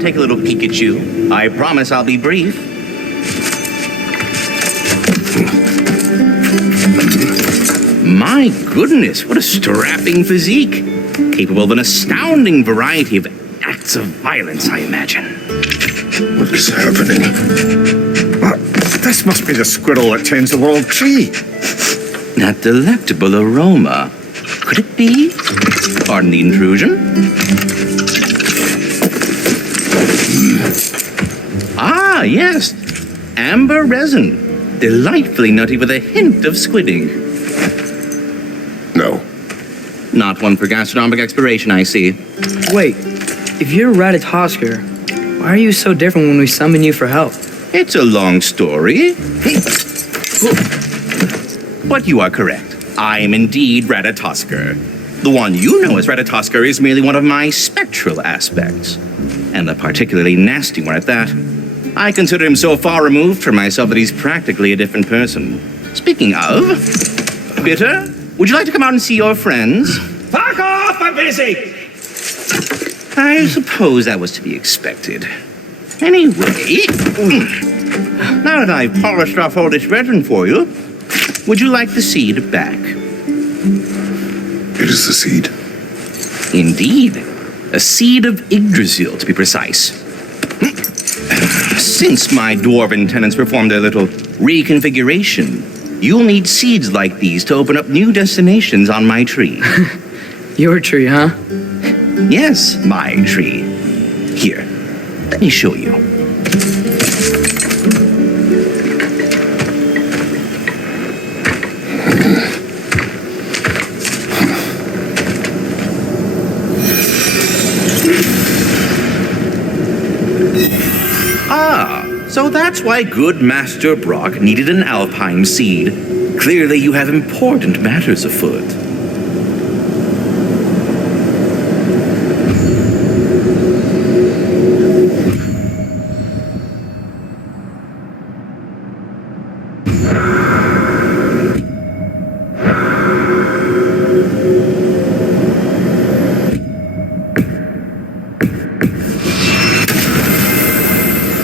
take a little peek at you? I promise I'll be brief. My goodness, what a strapping physique. Capable of an astounding variety of acts of violence, I imagine. What is happening? This must be the squirrel that changed the world tree. That delectable aroma. Could it be? Pardon the intrusion. Ah, yes. Amber resin. Delightfully nutty with a hint of squidding. No. Not one for gastronomic exploration, I see. Wait, if you're Ratatoskr, why are you so different when we summon you for help? It's a long story. But you are correct. I am indeed Ratatoskr. The one you know as Ratatoskr is merely one of my spectral aspects. And a particularly nasty one at that. I consider him so far removed from myself that he's practically a different person. Speaking of, Bitter, would you like to come out and see your friends? Fuck off! I'm busy! I suppose that was to be expected. Anyway, now that I've polished off all this resin for you, would you like the seed back? It is the seed. Indeed. A seed of Yggdrasil, to be precise. Since my dwarven tenants performed their little reconfiguration, you'll need seeds like these to open up new destinations on my tree. Your tree, huh? Yes, my tree. Here, let me show you. So that's why good Master Brock needed an Alpine seed. Clearly you have important matters afoot.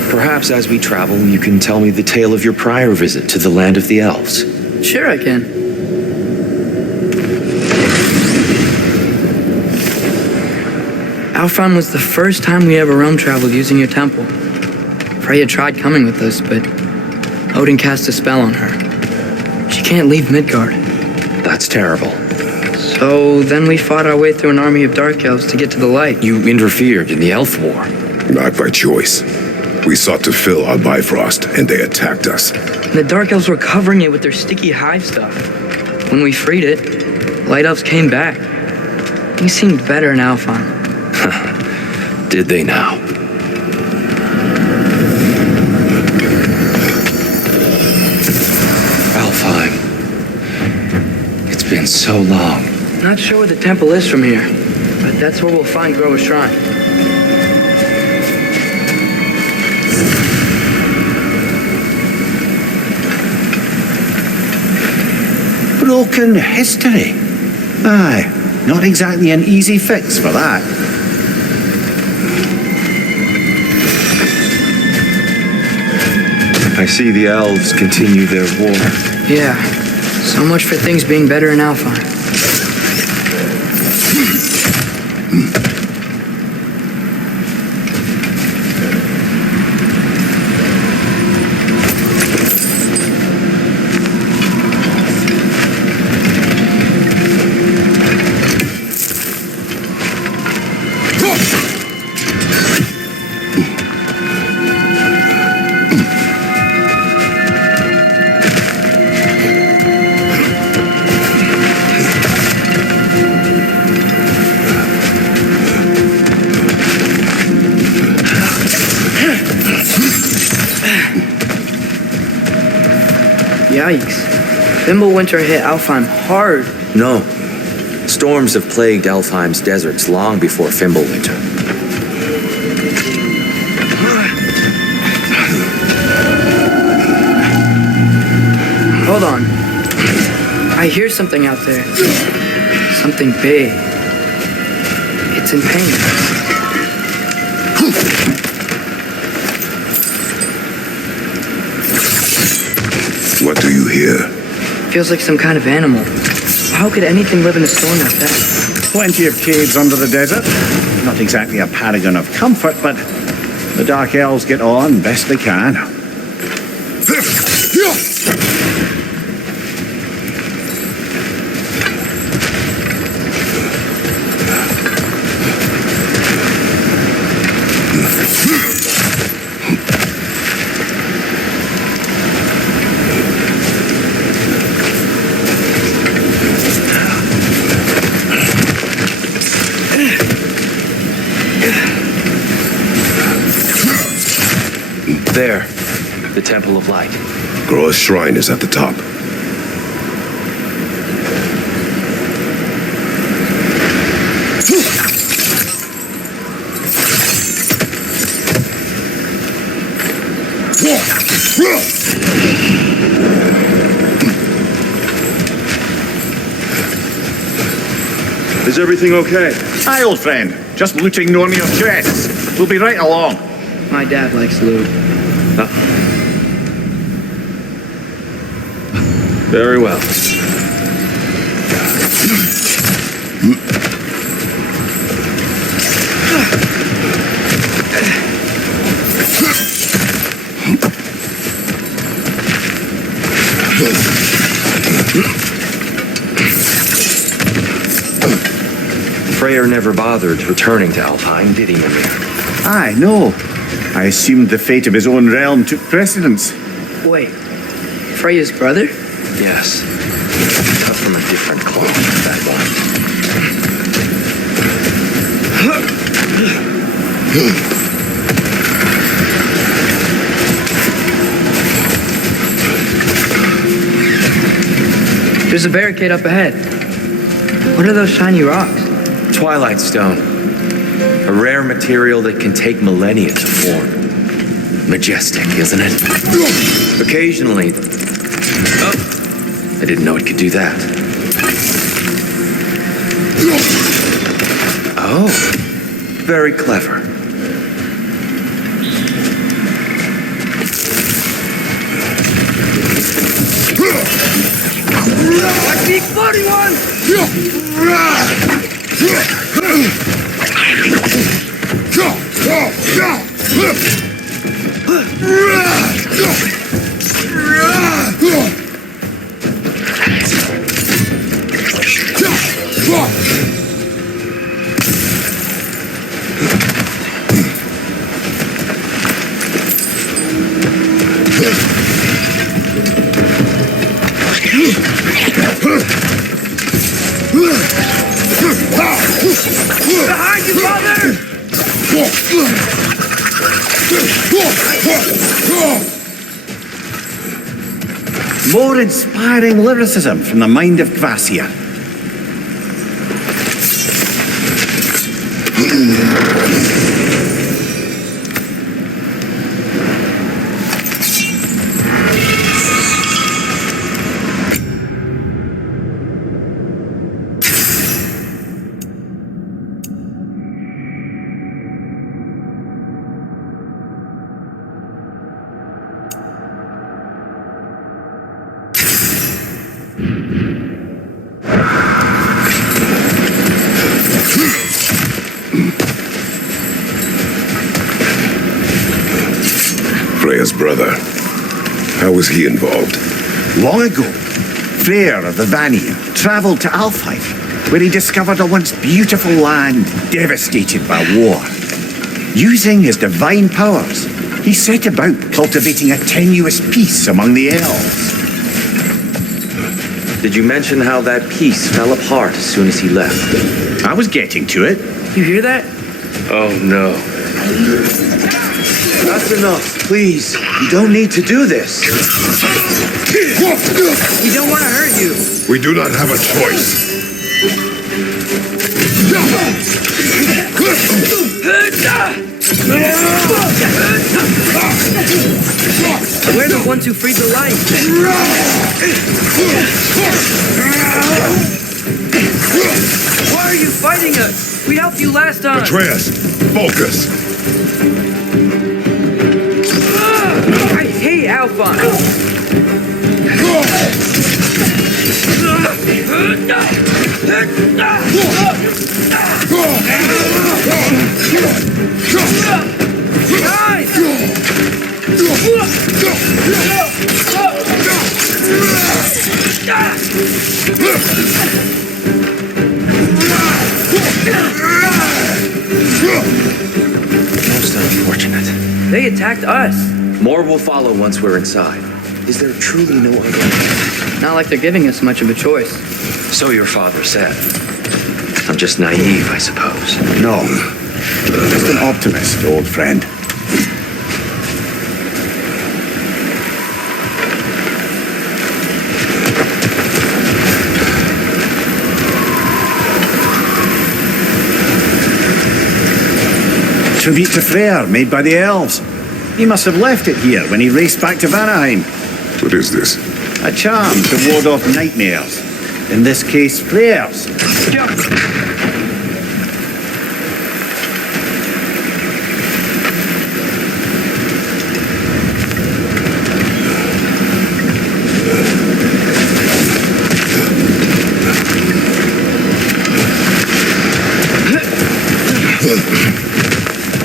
Perhaps as we travel, you can tell me the tale of your prior visit to the land of the elves. Sure I can. Alfheim was the first time we ever realm traveled using your temple. Freya tried coming with us, but Odin cast a spell on her. She can't leave Midgard. That's terrible. So then we fought our way through an army of dark elves to get to the light. You interfered in the elf war. Not by choice. We sought to fill our Bifrost, and they attacked us. The dark elves were covering it with their sticky hive stuff. When we freed it, light elves came back. We seemed better in Alfheim. Did they now? Alfheim. It's been so long. Not sure where the temple is from here, but that's where we'll find Groa's shrine. Broken history. Aye, not exactly an easy fix for that. I see the elves continue their war. Yeah, so much for things being better in Alfheim. Yikes. Fimbulwinter hit Alfheim hard. No. Storms have plagued Alfheim's deserts long before Fimbulwinter. Hold on. I hear something out there. Something big. It's in pain. here? Feels like some kind of animal. How could anything live in a storm like that? Plenty of caves under the desert. Not exactly a paragon of comfort, but the Dark Elves get on best they can. There, the Temple of Light. Groa's shrine is at the top. Is everything okay? Hi, old friend. Just looting one of your chests. We'll be right along. My dad likes loot. Very well. Freyr never bothered returning to Alfheim, did he, Mimir? Aye, no. I assumed the fate of his own realm took precedence. Wait, Freya's brother? Yes. Cut from a different cloth, that one. There's a barricade up ahead. What are those shiny rocks? Twilight Stone. A rare material that can take millennia to form. Majestic, isn't it? Occasionally... Oh, I didn't know it could do that. Oh, very clever. I see 41! Behind you, father! More inspiring lyricism from the mind of Kvasir. Freya's brother. How was he involved? Long ago, Freyr of the Vanir travelled to Alfheim, where he discovered a once beautiful land devastated by war. Using his divine powers, he set about cultivating a tenuous peace among the elves. Did you mention how that piece fell apart as soon as he left? I was getting to it. You hear that? Oh, no. That's enough, please. You don't need to do this. We don't want to hurt you. We do not have a choice. We're the ones who freed the light. Why are you fighting us? We helped you last time. Atreus, focus. I hate Alphonse. Most unfortunate. They attacked us. More will follow once we're inside. Is there truly no other way? Not like they're giving us much of a choice. So your father said. I'm just naive, I suppose. No. Just an optimist, old friend. Tribute to Freyr, made by the elves. He must have left it here when he raced back to Vanaheim. What is this? A charm to ward off nightmares. In this case, Freyr's.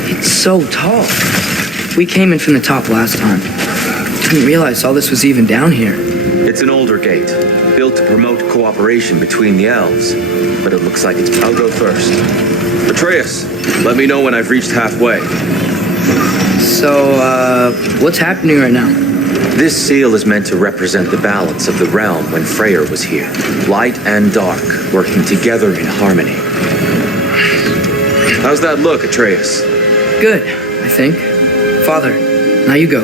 It's so tall. We came in from the top last time. Didn't realize all this was even down here. It's an older gate, built to promote cooperation between the elves. But it looks like I'll go first. Atreus, let me know when I've reached halfway. So, what's happening right now? This seal is meant to represent the balance of the realm when Freyr was here. Light and dark, working together in harmony. How's that look, Atreus? Good, I think. Father, now you go.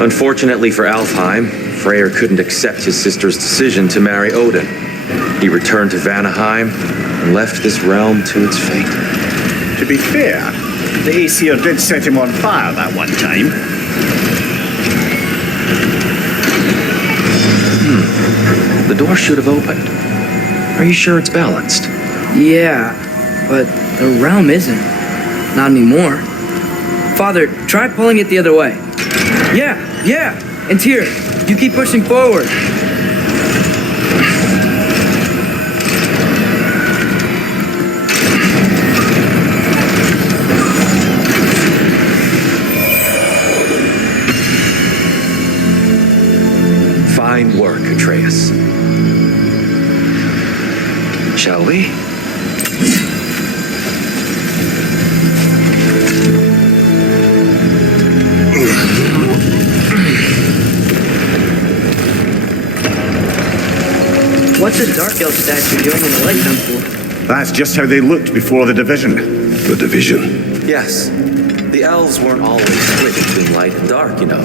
Unfortunately for Alfheim, Freyr couldn't accept his sister's decision to marry Odin. He returned to Vanaheim and left this realm to its fate. To be fair, the Aesir did set him on fire that one time. The door should have opened. Are you sure it's balanced? Yeah, but the realm isn't. Not anymore. Father, try pulling it the other way. Yeah, and here, you keep pushing forward. Fine work, Atreus. Shall we? What's a dark elf statue doing in the light temple? That's just how they looked before the division. The division. Yes. The elves weren't always split between light and dark, you know.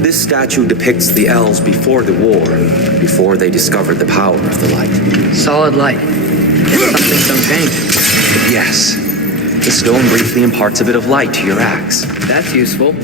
This statue depicts the elves before the war, before they discovered the power of the light. Solid light. Guess something's don't change. Yes. The stone briefly imparts a bit of light to your axe. That's useful.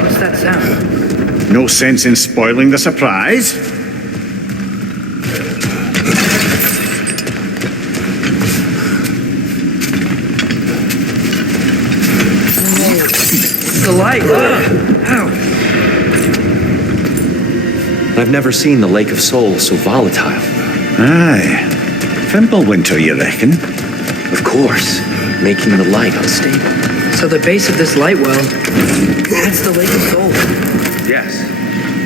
What's that sound? No sense in spoiling the surprise. The light! Ow! I've never seen the Lake of Souls so volatile. Aye. Fimbulwinter, you reckon? Of course, making the light unstable. So the base of this light well, that's the Lake of Souls. Yes.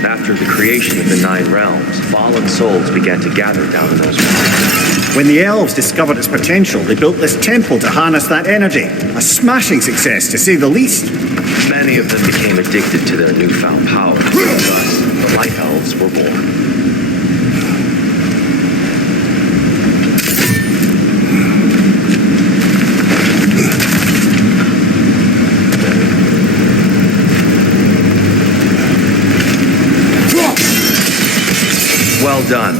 After the creation of the 9 realms, fallen souls began to gather down in those realms. When the elves discovered its potential, they built this temple to harness that energy. A smashing success, to say the least. Many of them became addicted to their newfound power. Thus, the Light Elves were born. Well done.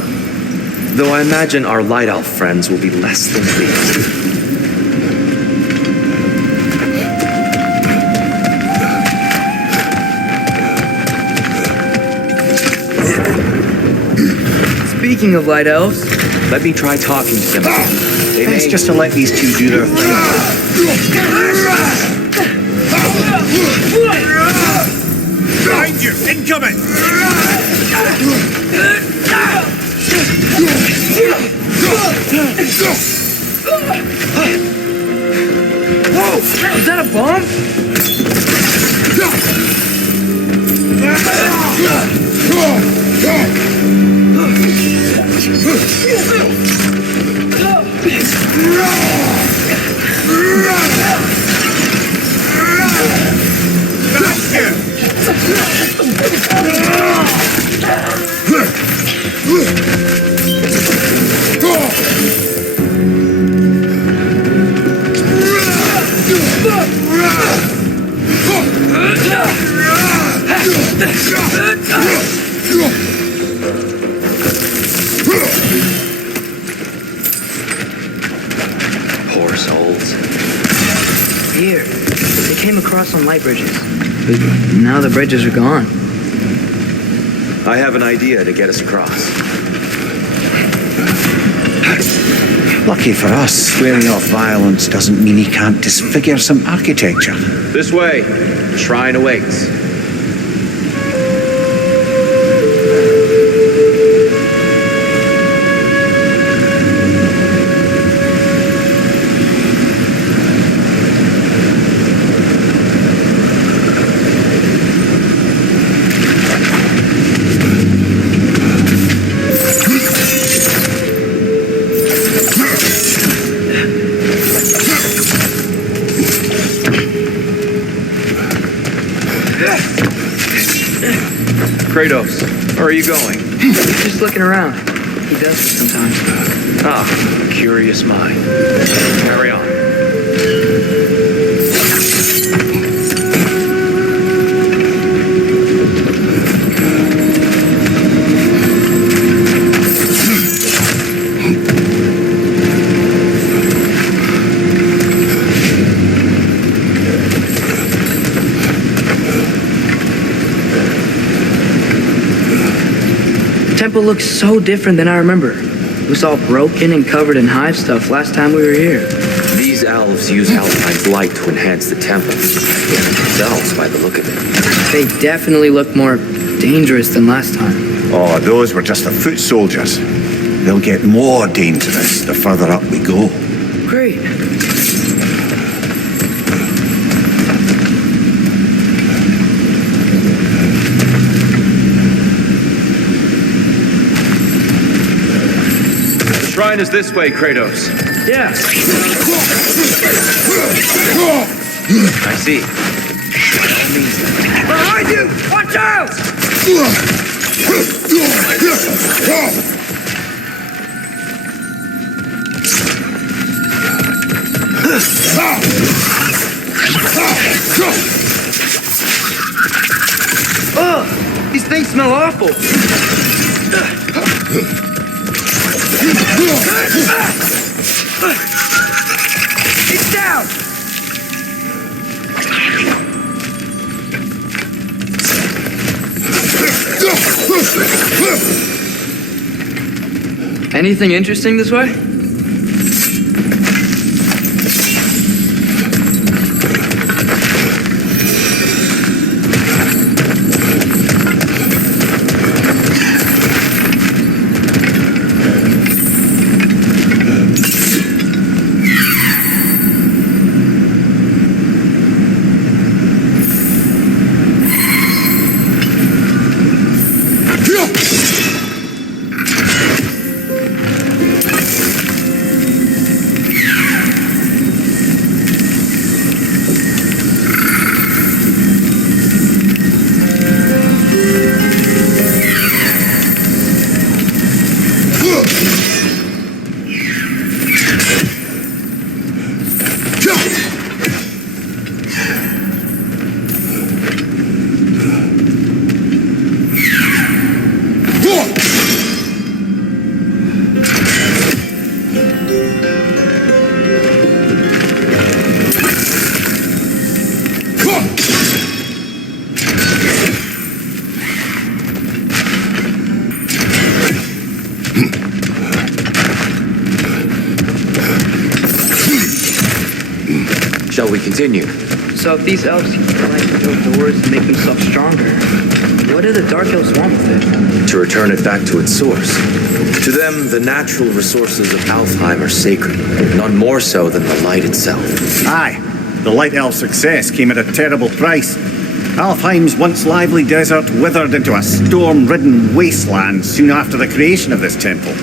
Though I imagine our light elf friends will be less than pleased. Speaking of light elves, Let me try talking to them. They Best may... just to let these two do their thing. Behind you! Incoming! whoa! Is that a bomb? Poor souls. Here, they came across on light bridges. But now the bridges are gone. I have an idea to get us across. Lucky for us, swearing off violence doesn't mean he can't disfigure some architecture. This way. The shrine awaits. Kratos, where are you going? Just looking around. He does this sometimes. Ah, curious mind. Carry on. The temple looks so different than I remember. It was all broken and covered in hive stuff last time we were here. These elves use Alpine's light to enhance the temple. Themselves, by the look of it. They definitely look more dangerous than last time. Oh, those were just the foot soldiers. They'll get more dangerous the further up we go. Great. The shrine is this way, Kratos. Yeah. I see. Behind you! Watch out! Ugh! These things smell awful. It's down! Anything interesting this way? Shall we continue? So if these elves use the light to build doors and make themselves stronger, what do the dark elves want with it? To return it back to its source. To them, the natural resources of Alfheim are sacred, none more so than the light itself. Aye, the Light Elf success came at a terrible price. Alfheim's once lively desert withered into a storm-ridden wasteland soon after the creation of this temple.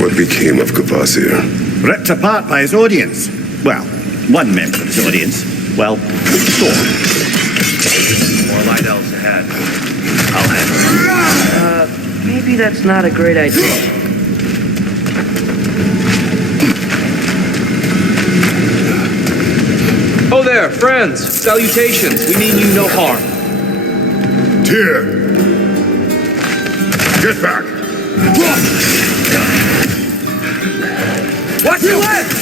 What became of Kvasir? Ripped apart by his audience. Well, one member of his audience. Well, four. More light elves ahead. I'll handle Maybe that's not a great idea. Oh there, friends. Salutations. We mean you no harm. Tyr! Get back! Watch your left!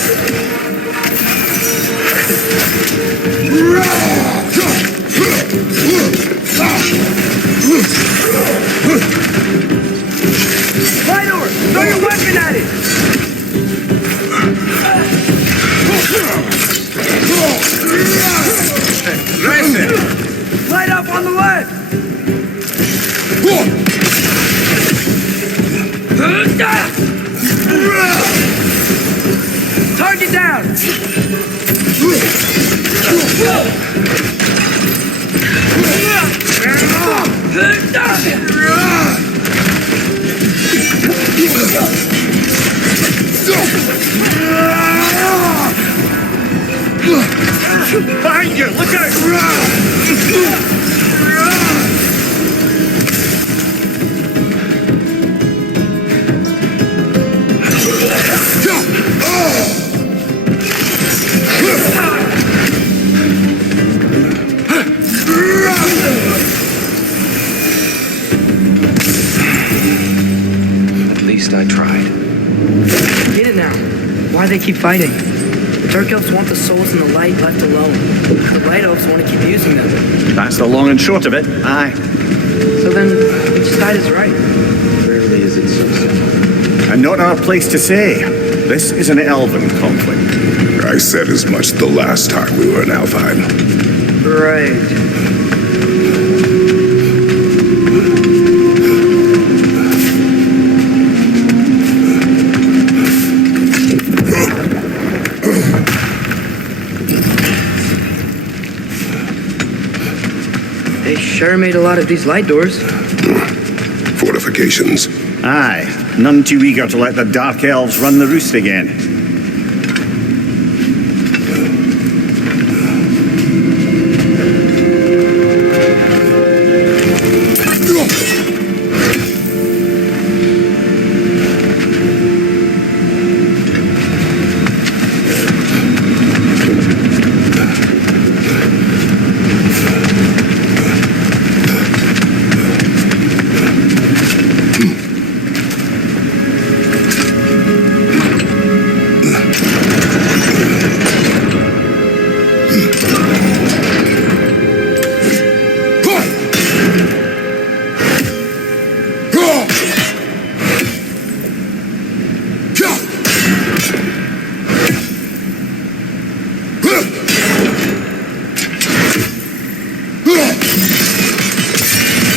Lightor, throw your weapon at it! Light up on the left! Target down! Behind you! Look out! At least I tried. Get it now. Why they keep fighting? The dark elves want the souls in the light left alone. The light elves want to keep using them. That's the long and short of it. Aye. So then, which side is right? Rarely is it so simple. And not our place to say. This is an elven conflict. I said as much the last time we were in Alfheim. Right. They sure made a lot of these light doors. Fortifications. Aye. None too eager to let the dark elves run the roost again.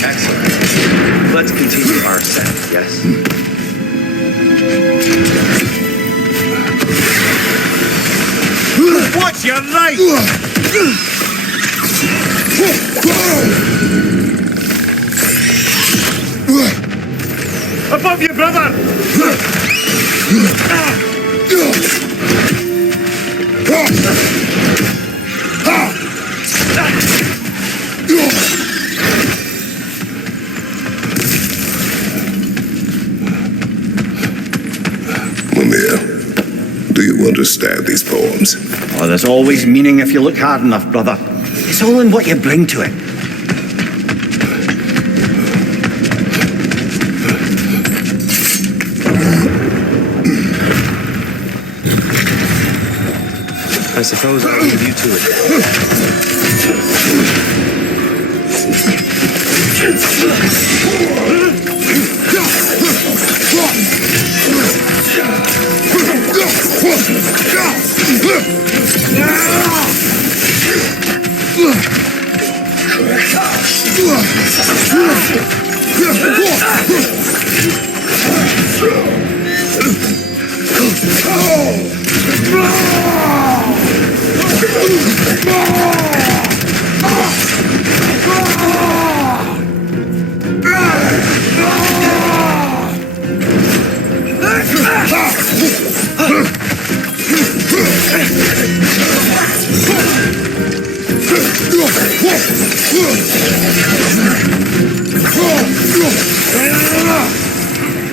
Excellent. Let's continue our ascent, yes? Watch your right! Above you, brother! Mimir, do you understand these poems? Oh, there's always meaning if you look hard enough, brother. It's all in what you bring to it. I suppose I'll leave you to it.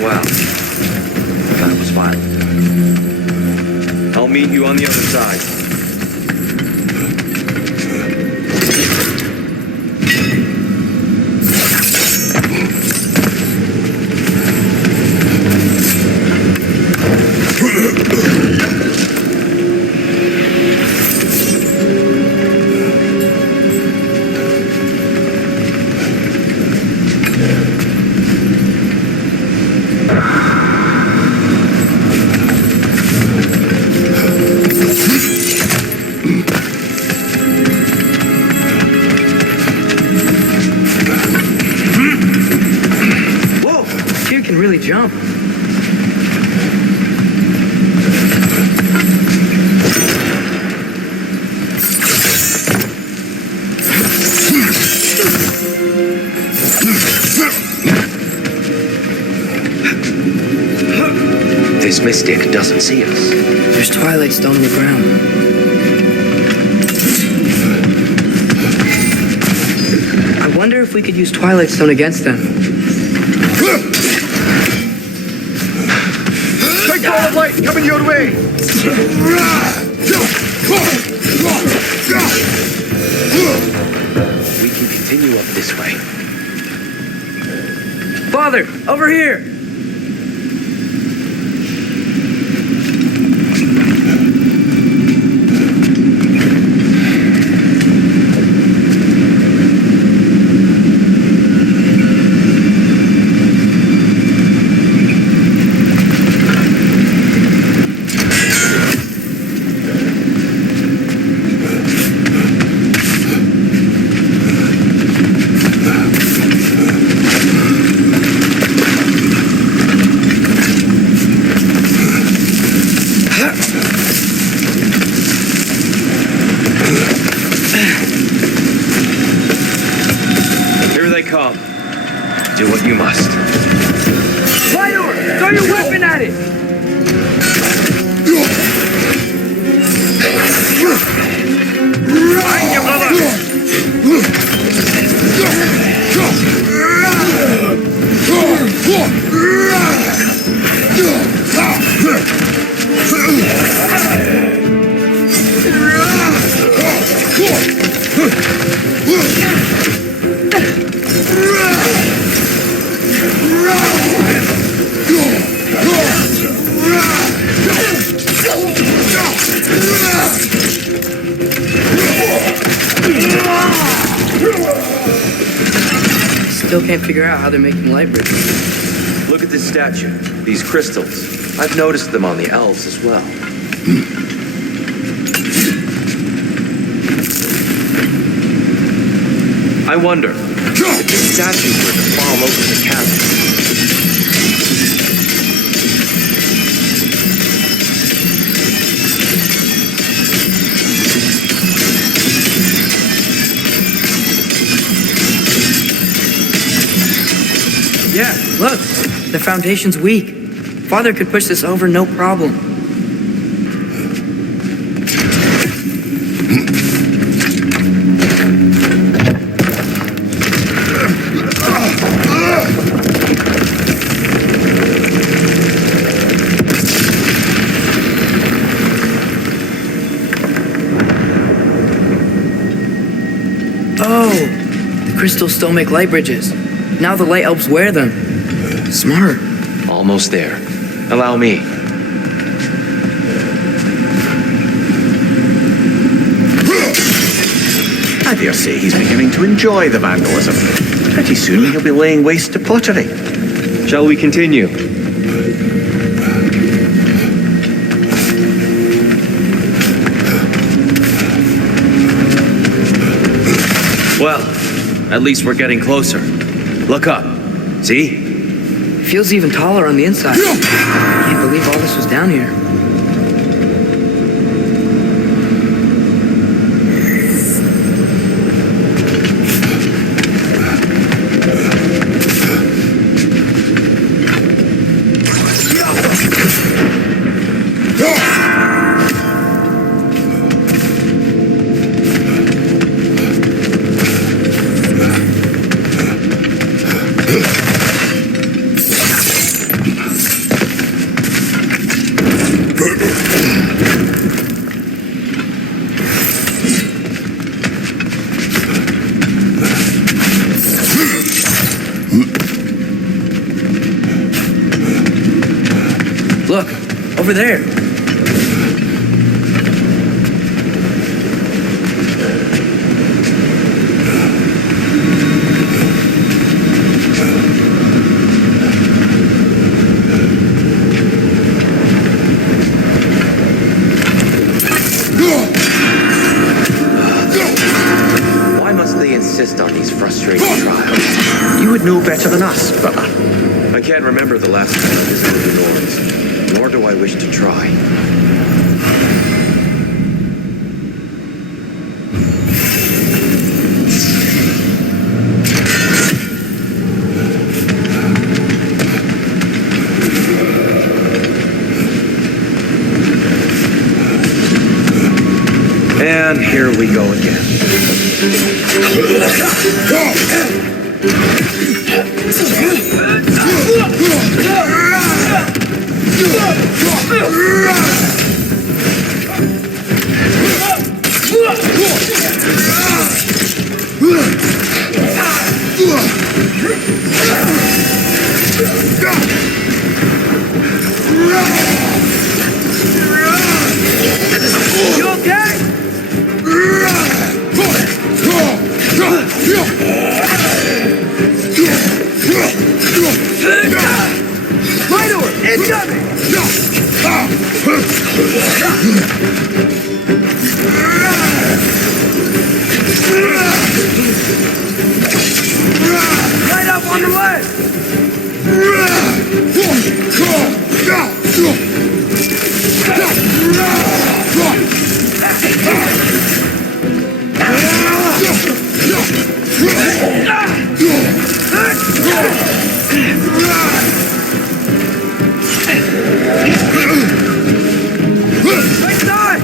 Wow. That was violent. I'll meet you on the other side. Jump. This mystic doesn't see us. There's twilight stone on the ground. I wonder if we could use twilight stone against them. Ball of light coming your way! We can continue up this way. Father, over here! Do what you must. Fire! Throw your weapon at it! Find your mother! Still can't figure out how they're making light bridges. Look at this statue, these crystals. I've noticed them on the elves as well. I wonder if this statue were to fall over the chasm. Yeah, look, the foundation's weak. Father could push this over no problem. Oh, the crystals still make light bridges. Now the light elves wear them. Smart. Almost there. Allow me. I dare say he's beginning to enjoy the vandalism. Pretty soon he'll be laying waste to pottery. Shall we continue? Well, at least we're getting closer. Look up. See? Feels even taller on the inside. Can't believe all this was down here. Look, over there. Why must they insist on these frustrating trials? You would know better than us, brother. I can't remember the last time I visited the Nords, nor do I wish to try. And here we go again. You okay? Right over! Incoming! Right up on the way! Right side!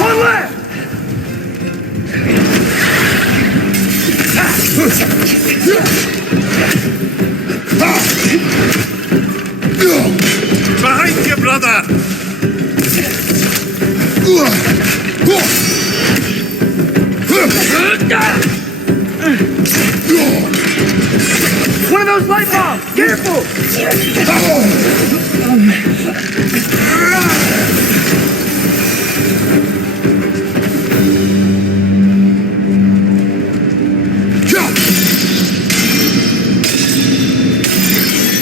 One left! Behind you, brother! One of those light bulbs! Careful!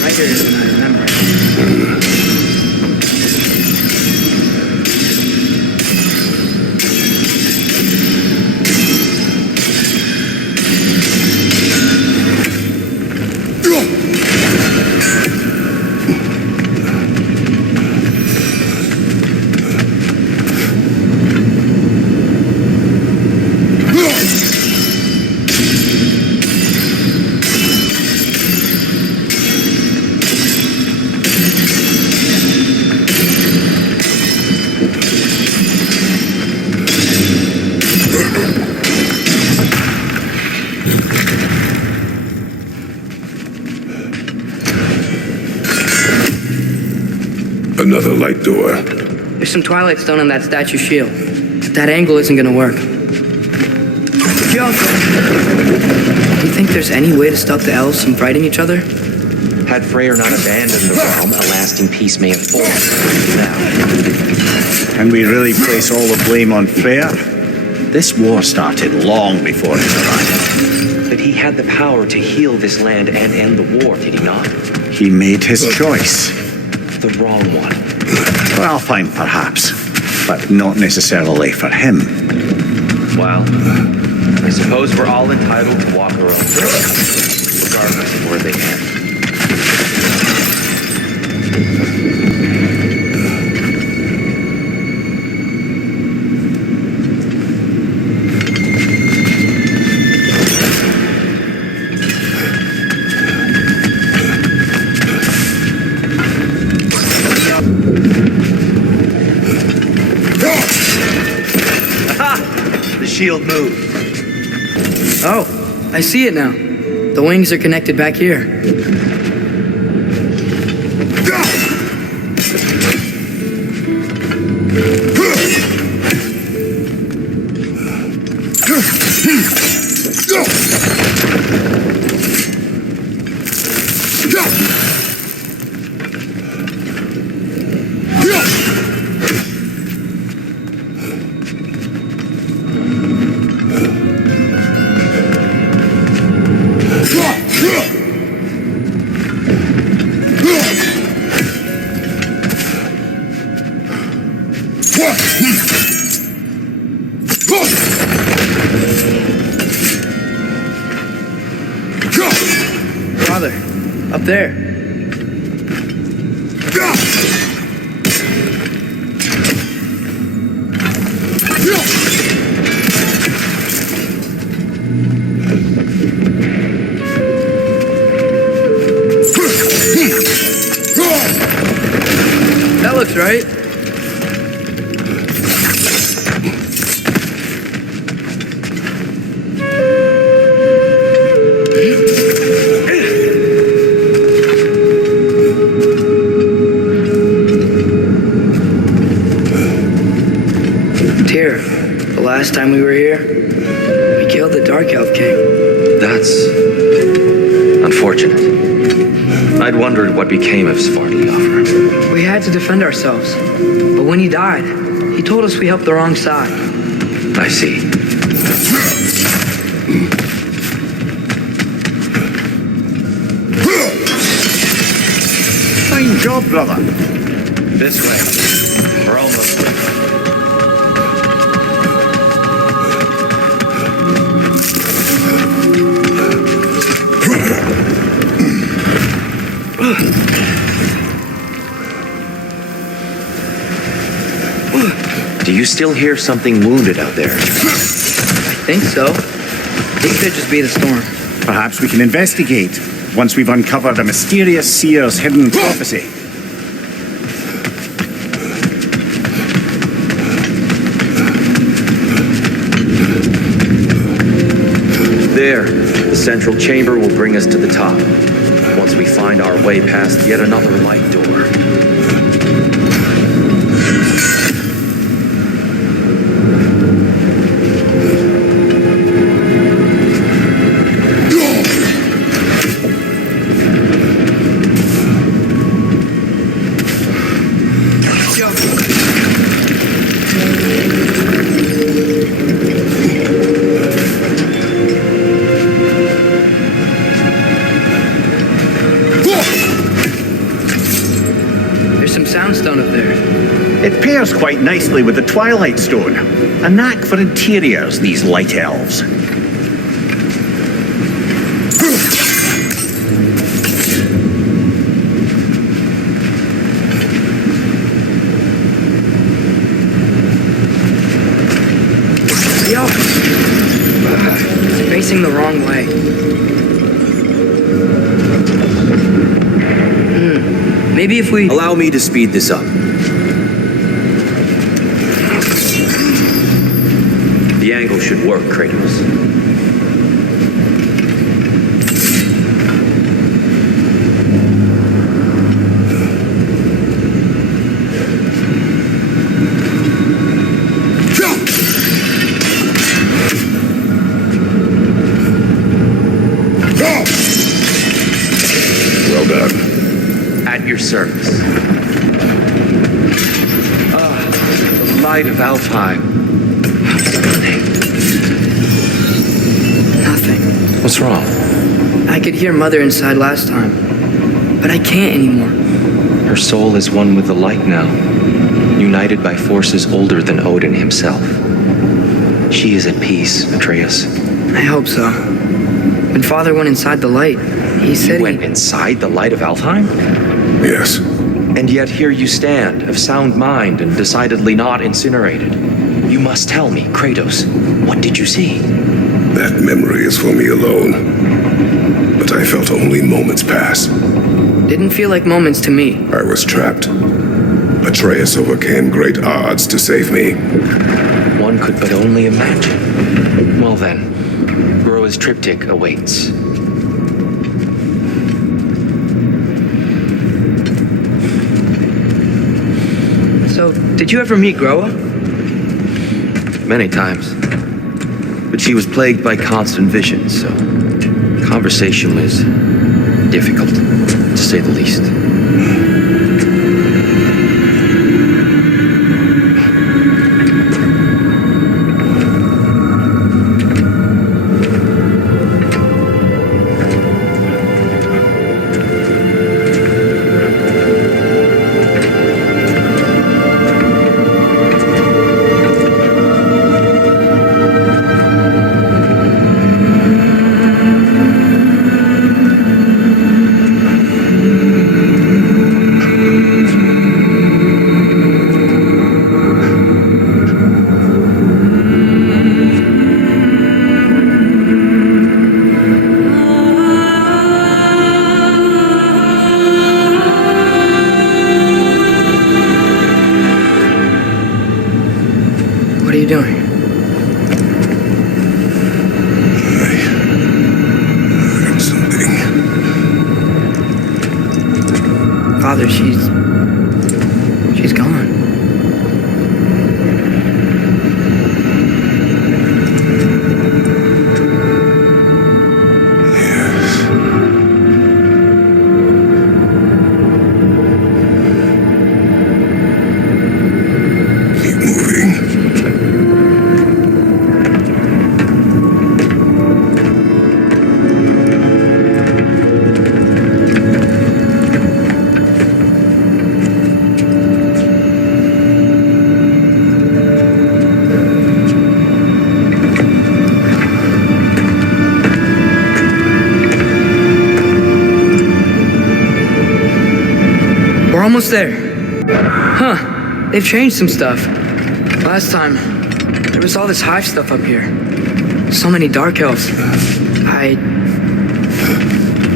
I hear it and I remember. Another light door. There's some Twilight Stone on that statue shield. That angle isn't gonna work. Yo! Do you think there's any way to stop the elves from fighting each other? Had Freyr not abandoned the realm, a lasting peace may have formed. Now, Can we really place all the blame on Freyr? This war started long before his arrival. but he had the power to heal this land and end the war, did he not? He made his choice. The wrong one. Well, fine, perhaps. But not necessarily for him. Well, I suppose we're all entitled to walk our own path, regardless of where they end. Shield moved. Oh, I see it now. The wings are connected back here. Father, up there. That looks right. Tyr, the last time we were here, we killed the Dark Elf King. That's unfortunate. I'd wondered what became of Svartalfheim. We had to defend ourselves, but when he died, he told us we helped the wrong side. I see. Fine job, brother. This way. We're almost there. Do you still hear something wounded out there? I think so. It could just be the storm. Perhaps we can investigate once we've uncovered a mysterious seer's hidden prophecy. There, the central chamber will bring us to the top. Once we find our way past yet another light door. Soundstone up there. It pairs quite nicely with the Twilight Stone. A knack for interiors, these light elves. Yo! It's facing the wrong way. Maybe if we... Allow me to speed this up. The angle should work, Kratos. At your service. The light of Alfheim. Nothing. What's wrong? I could hear Mother inside last time, but I can't anymore. Her soul is one with the light now, united by forces older than Odin himself. She is at peace, Atreus. I hope so. When Father went inside the light, he said You went inside the light of Alfheim? Yes. And yet here you stand, of sound mind and decidedly not incinerated. You must tell me, Kratos, what did you see? That memory is for me alone. But I felt only moments pass. Didn't feel like moments to me. I was trapped. Atreus overcame great odds to save me. One could but only imagine. Well then, Groa's triptych awaits. So, did you ever meet Groa? Many times. But she was plagued by constant visions, so conversation was difficult, to say the least. What are you doing? I heard something. Father, she's gone. Yes. Keep moving. We're almost there. Huh. They've changed some stuff. Last time, there was all this hive stuff up here. So many dark elves.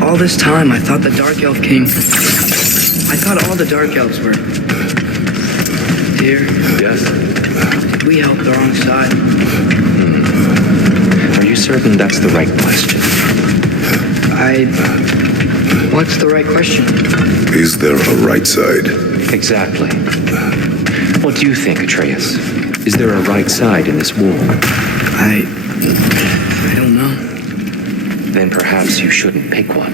All this time, I thought the Dark Elf King... I thought all the Dark Elves were... Dear, Yes. did we help the wrong side? Are you certain that's the right question? What's the right question? Is there a right side? Exactly. What do you think, Atreus? Is there a right side in this war? I don't know. Then perhaps you shouldn't pick one.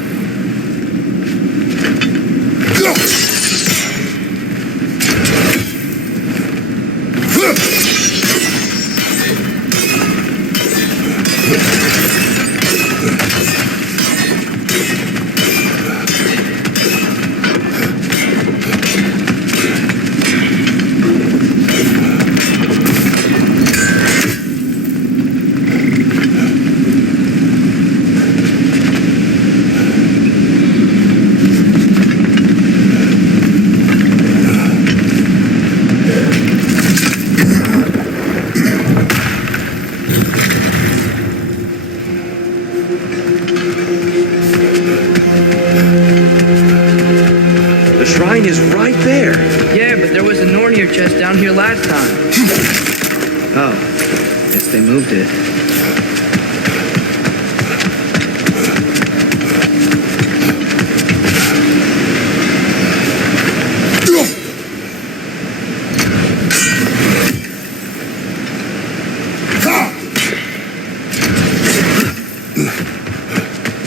The shrine is right there. Yeah, but there was a Nornir chest down here last time. Oh, guess they moved it.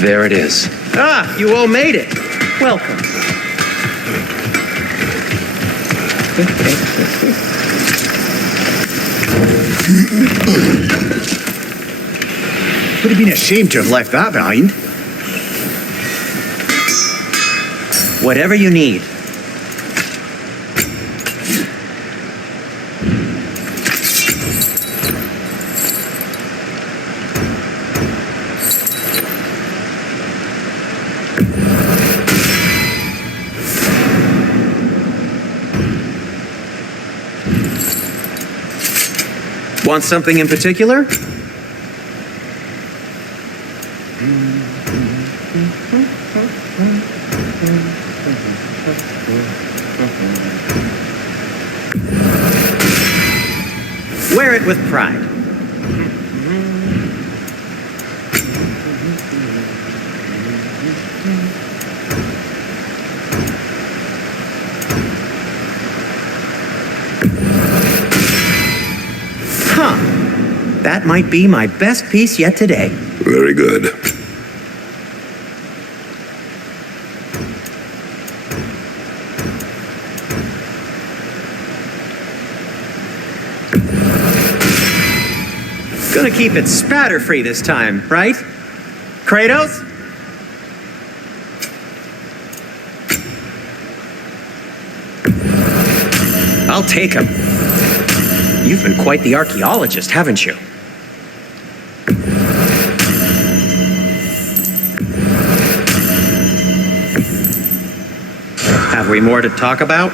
There it is. Ah, you all made it. Welcome. Would have been a shame to have left that behind. Whatever you need. Want something in particular? Wear it with pride. That might be my best piece yet today. Very good. Gonna keep it spatter-free this time, right? Kratos? I'll take him. You've been quite the archaeologist, haven't you? Have we more to talk about?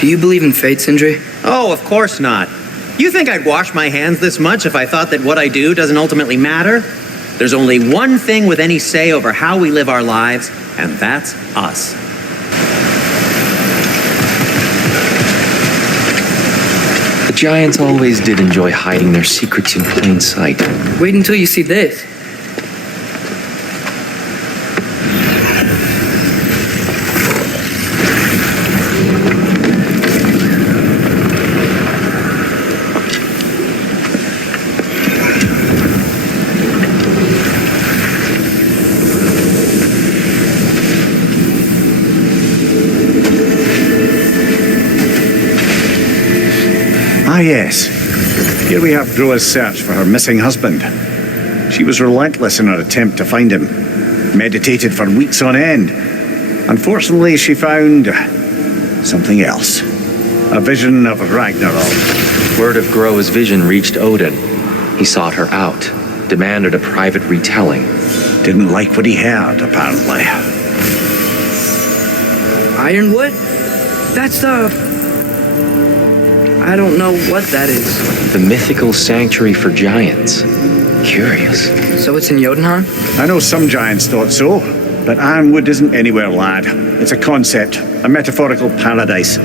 Do you believe in fate, Sindri? Oh, of course not. You think I'd wash my hands this much if I thought that what I do doesn't ultimately matter? There's only one thing with any say over how we live our lives, and that's us. The giants always did enjoy hiding their secrets in plain sight. Wait until you see this. Ah, yes. Here we have Groa's search for her missing husband. She was relentless in her attempt to find him, meditated for weeks on end. Unfortunately, she found something else. A vision of Ragnarok. Word of Groa's vision reached Odin. He sought her out, demanded a private retelling. Didn't like what he heard, apparently. Ironwood? That's the... I don't know what that is. The mythical sanctuary for giants. Curious. So it's in Jotunheim? I know some giants thought so, but Ironwood isn't anywhere, lad. It's a concept, a metaphorical paradise.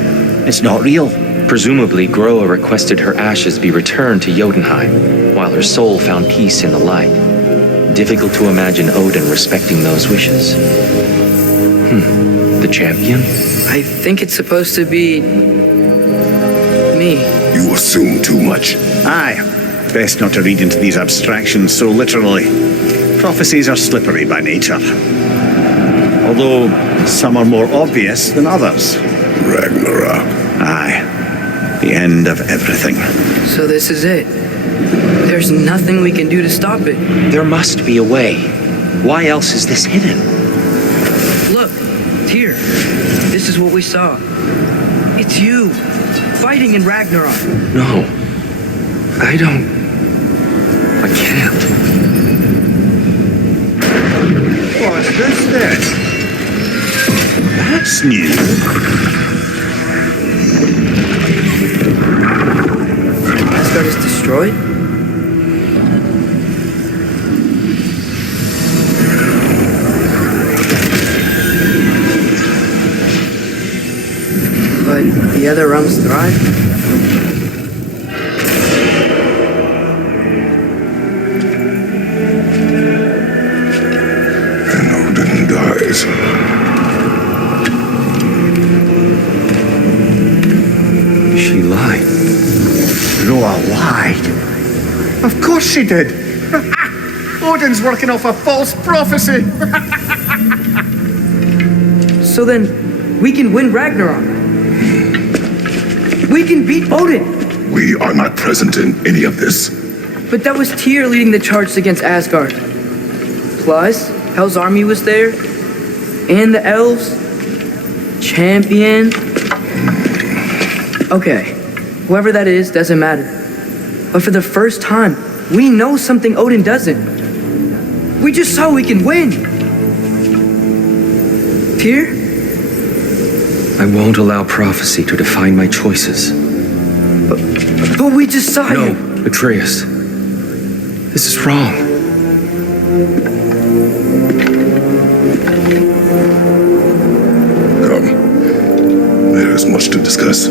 It's not real. Presumably, Groa requested her ashes be returned to Jotunheim, while her soul found peace in the light. Difficult to imagine Odin respecting those wishes. The champion? I think it's supposed to be... me. You assume too much. Aye. Best not to read into these abstractions so literally. Prophecies are slippery by nature. Although some are more obvious than others. Ragnarok. Aye. The end of everything. So this is it. There's nothing we can do to stop it. There must be a way. Why else is this hidden? Look, Tyr. This is what we saw. It's you. Fighting in Ragnarok. No. I can't. What's this then? That's new. Asgard is destroyed? But the other realms thrive? She lied. Groa lied. Of course she did. Odin's working off a false prophecy. So then, we can win Ragnarok. We can beat Odin. We are not present in any of this. But that was Tyr leading the charge against Asgard. Plus, Hell's army was there. And the elves. Champion. Okay, whoever that is doesn't matter. But for the first time, we know something Odin doesn't. We just saw we can win. Tyr? I won't allow prophecy to define my choices. But we just saw No, you. Atreus. This is wrong. Come. There is much to discuss.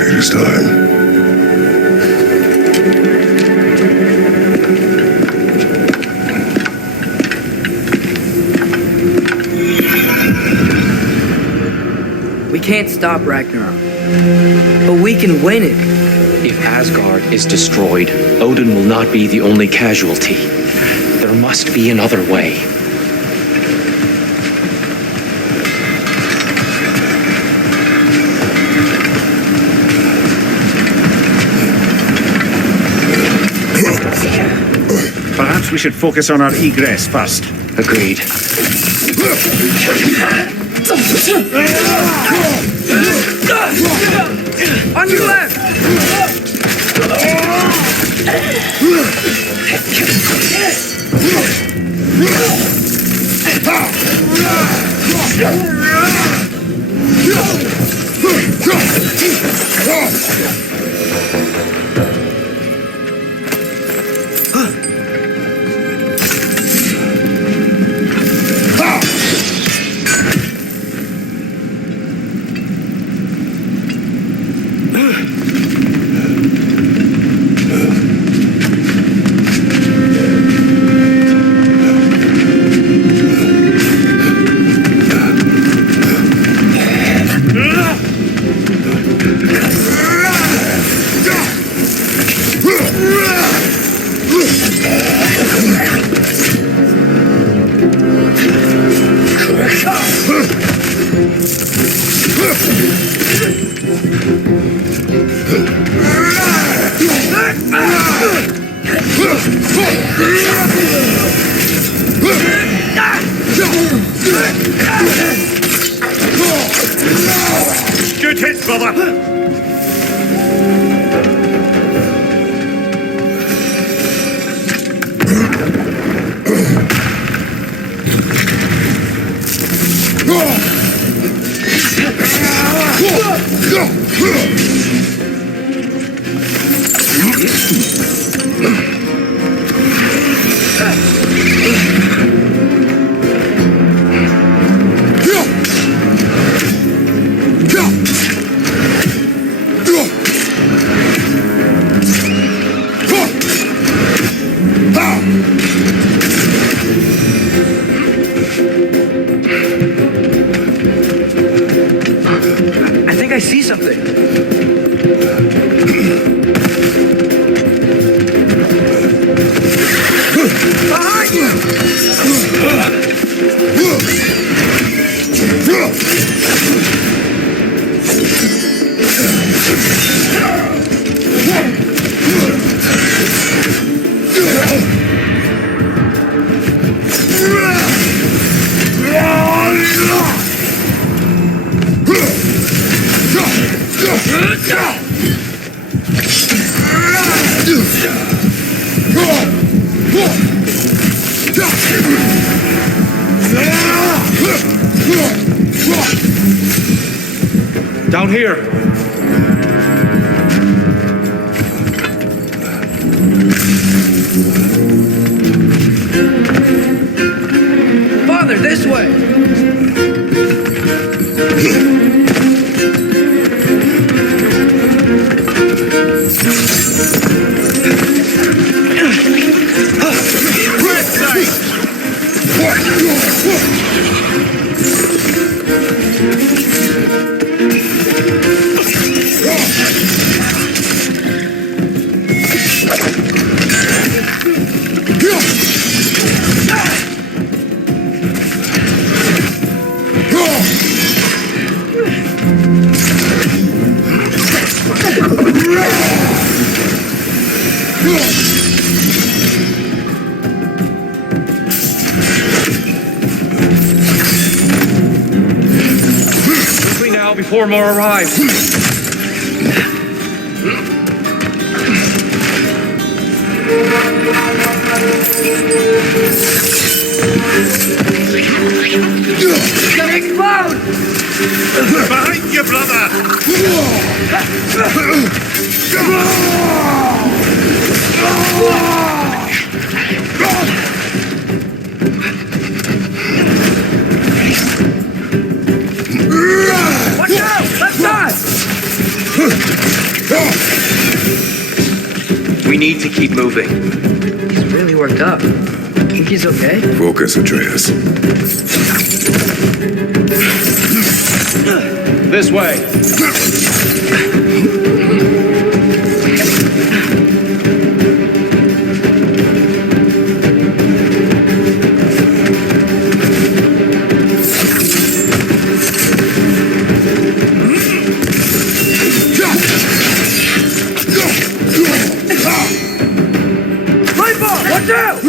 It is time. We can't stop Ragnarok. But we can win it. If Asgard is destroyed, Odin will not be the only casualty. There must be another way. Perhaps we should focus on our egress first. Agreed. On your left! Good hit, brother! I think I see something. Behind Down here. Father, this way! before more arrive. It's gonna explode! Behind you, brother! Watch out! Left side! We need to keep moving. He's really worked up. Think he's okay? Focus, Atreus. This way. Lightball! Watch out!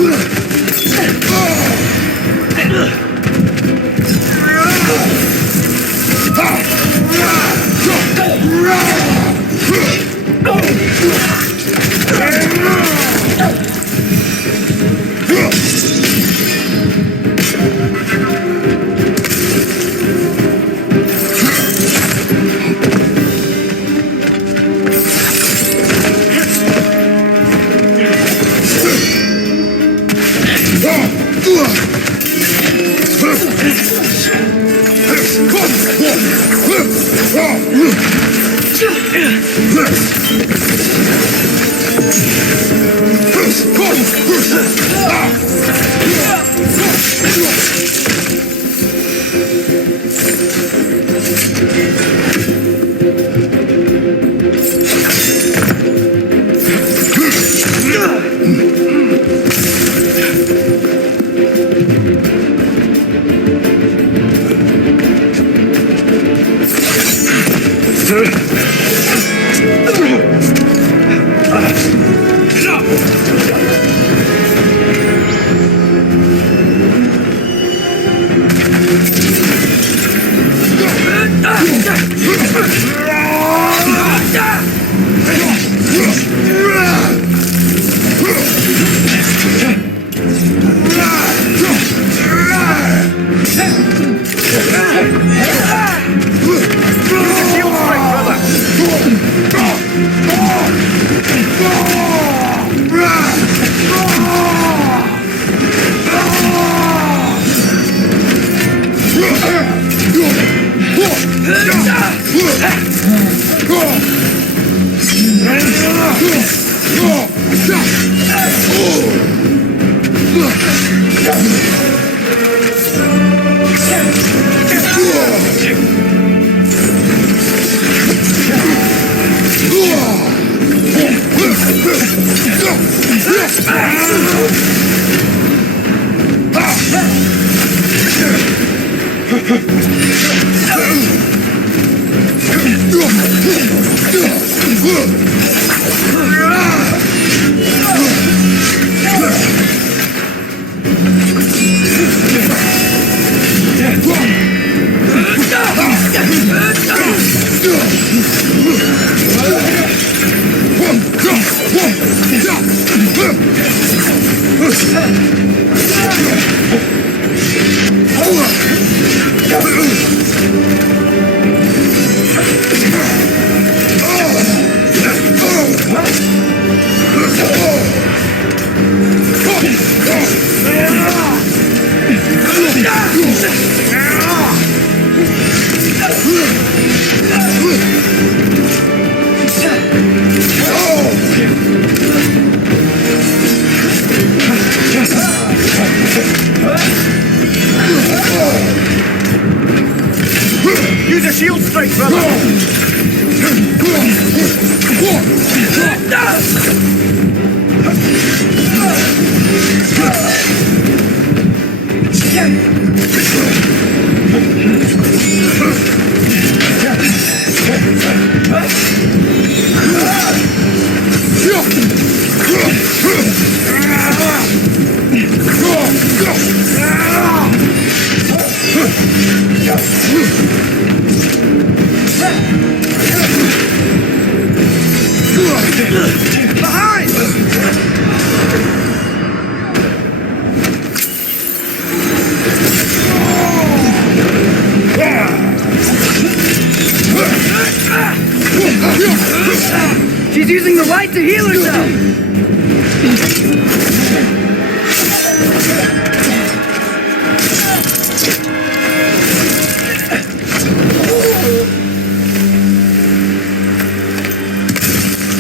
She's using the light to heal herself!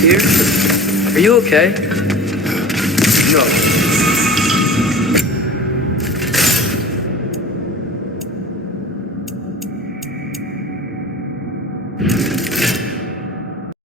Dear, are you okay? No.